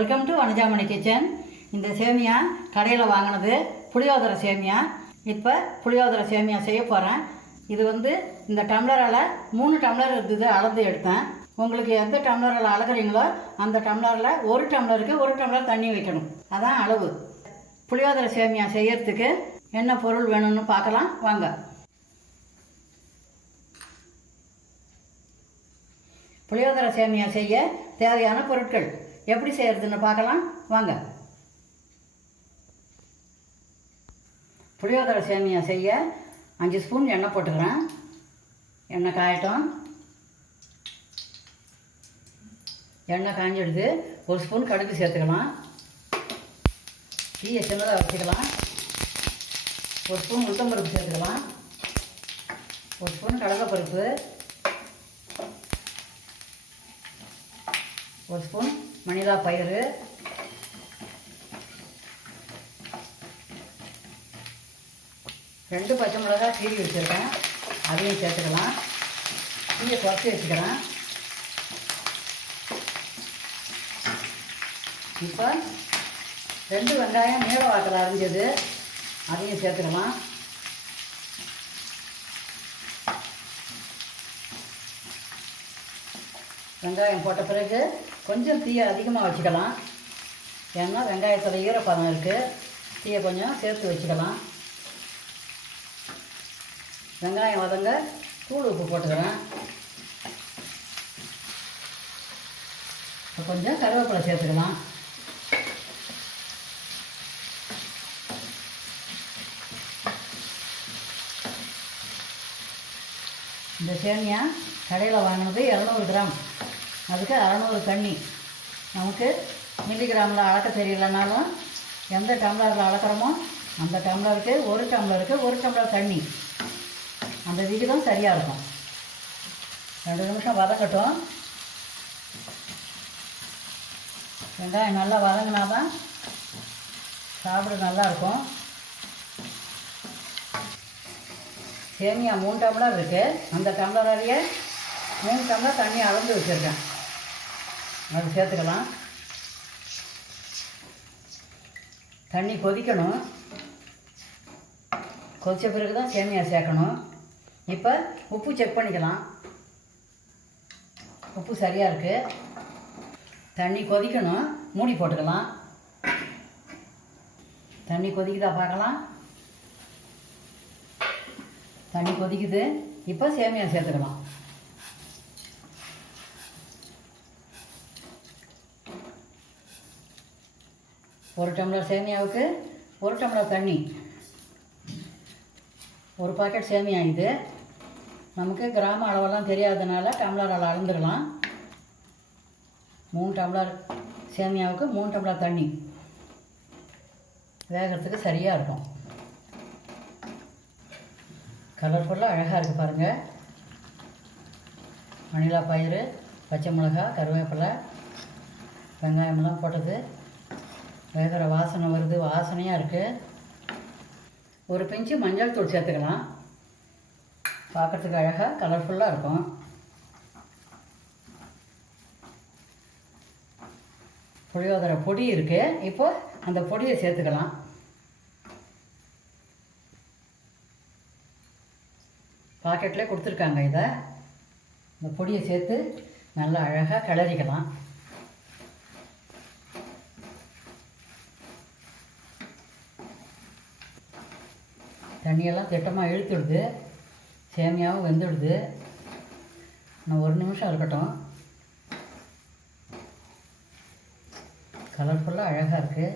Welcome to Vanajamani kitchen. இந்த சேமியா கடையில் வாங்கினது புளியோதரை சேமியா. இப்போ புளியோதரை சேமியா செய்ய போகிறேன். இது இந்த டம்ளரால் 3 டம்ளர் இருந்தது, அளந்து எடுத்தேன். உங்களுக்கு எந்த டம்ளரில் அளக்குறீங்களோ அந்த டம்ளரில் 1 டம்ளருக்கு 1 டம்ளர் தண்ணி வைக்கணும். அதான் அளவு. புளியோதரை சேமியா செய்யறதுக்கு என்ன பொருள் வேணும்னு பார்க்கலாம் வாங்க. புளியோதரை சேமியா செய்ய தேவையான பொருட்கள் எப்படி செய்கிறதுன்னு பார்க்கலாம் வாங்க. புளியோதரை சேமியா செய்ய 5 ஸ்பூன் எண்ணெய் போட்டுக்கிறேன். எண்ணெய் காயட்டும். எண்ணெய் காஞ்சிடுது. 1 ஸ்பூன் கடுகு சேர்த்துக்கலாம். தீயை சின்னதாக வச்சுக்கலாம். 1 ஸ்பூன் உளுத்தம்பருப்பு சேர்த்துக்கலாம். 1 ஸ்பூன் கடலைப்பருப்பு, 1 ஸ்பூன் மணிலா பயிறு, 2 பச்சை மிளகாய் கீறி வச்சுருக்கேன், அதையும் சேர்த்துக்கலாம். தீயை குறைச்சி வச்சுக்கிறேன். இப்போ 2 வெங்காயம் நீள வாக்கில் அரிஞ்சது, அதையும் சேர்த்துக்கலாம். வெங்காயம் போட்ட பிறகு கொஞ்சம் தீயை அதிகமாக வச்சுக்கலாம். ஏன்னா வெங்காயத்தில் ஈரப்பதம் இருக்குது. தீயை கொஞ்சம் சேர்த்து வச்சுக்கலாம். வெங்காயம் வதங்க தூள் உப்பு போட்டுக்கிறேன். கொஞ்சம் கருவேப்பிலை சேர்த்துக்கலாம். இந்த சேமியா கடையில் வாங்கினது 200 கிராம். அதுக்கு 600 தண்ணி. நமக்கு மில்லிகிராமில் அளக்க தெரியலனாலும் எந்த டம்ளரில் அளக்கிறோமோ அந்த டம்ளருக்கு 1 டம்ளருக்கு 1 டம்ளர் தண்ணி. அந்த விகிதம் சரியாக இருக்கும். 2 நிமிஷம் வதக்கட்டும். வெங்காயம் நல்லா வதங்கினா தான் சாப்பிட நல்லாயிருக்கும். சேமியா 3 டம்ளர் இருக்குது. அந்த டம்ளராலேயே 3 டம்ளர் தண்ணி அளந்து வச்சுருக்கேன். அது சேர்த்துக்கலாம். தண்ணி கொதிக்கணும். கொதித்த பிறகு தான் சேமியா சேர்க்கணும். இப்போ உப்பு செக் பண்ணிக்கலாம். உப்பு சரியாக இருக்குது. தண்ணி கொதிக்கணும். மூடி போட்டுக்கலாம். தண்ணி கொதிக்குதா பார்க்கலாம். தண்ணி கொதிக்குது. இப்போ சேமியா சேர்த்துக்கலாம். ஒரு டம்ளர் சேமியாவுக்கு 1 டம்ளர் தண்ணி. 1 பாக்கெட் சேமியா இது. நமக்கு கிராம அளவெல்லாம் தெரியாதனால டம்ளரால் அளந்துடலாம். 3 டம்ளர் சேமியாவுக்கு 3 டம்ளர் தண்ணி வேகிறதுக்கு சரியாக இருக்கும். கலர்ஃபுல்லாக அழகாக இருக்குது பாருங்கள். மணிலா பயிறு, பச்சை மிளகாய், கருவேப்பிலை, வெங்காயமெல்லாம் போட்டது. வேகிற வாசனை வருது. வாசனையாக இருக்குது. ஒரு பிஞ்சு மஞ்சள் தூள் சேர்த்துக்கலாம். பார்க்குறதுக்கு அழகாக கலர்ஃபுல்லாக இருக்கும். புளியோதரை பொடி இருக்குது. இப்போ அந்த பொடியை சேர்த்துக்கலாம். பாக்கெட்டில் கொடுத்துருக்காங்க. இதை இந்த பொடியை சேர்த்து நல்லா அழகாக கிளறிக்கலாம். தண்ணியெல்லாம் திட்டமாக இழுத்துடுது. சேமியாவும் வெந்துடுது. இன்னும் 1 நிமிஷம் இருக்கட்டும். கலர்ஃபுல்லாக அழகாக இருக்குது.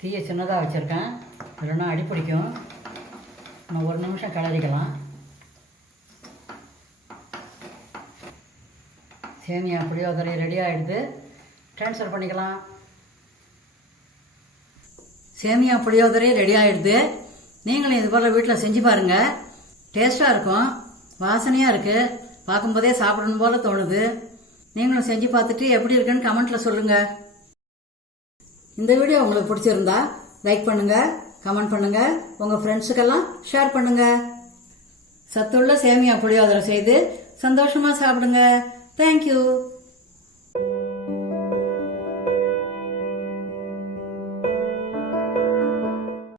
தீயை சின்னதாக வச்சுருக்கேன், இல்லைன்னா அடிப்பிடிக்கும். இன்னும் 1 நிமிஷம் கிளறிக்கலாம். சேமியா புளியோதரை ரெடி ஆகிடுது. ட்ரான்ஸ்ஃபர் பண்ணிக்கலாம். சேமியா புளியோதரை ரெடி ஆகிடுது. நீங்களும் இது போல் வீட்டில் செஞ்சு பாருங்கள். டேஸ்ட்டாக இருக்கும். வாசனையாக இருக்குது. பார்க்கும்போதே சாப்பிடணும் போல் தோணுது. நீங்களும் செஞ்சு பார்த்துட்டு எப்படி இருக்குன்னு கமெண்ட்டில் சொல்லுங்கள். இந்த வீடியோ உங்களுக்கு பிடிச்சிருந்தா லைக் பண்ணுங்கள், கமெண்ட் பண்ணுங்கள், உங்கள் ஃப்ரெண்ட்ஸுக்கெல்லாம் ஷேர் பண்ணுங்கள். சத்துள்ள சேமியா புளியோதரை செய்து சந்தோஷமாக சாப்பிடுங்க. தேங்க்யூ.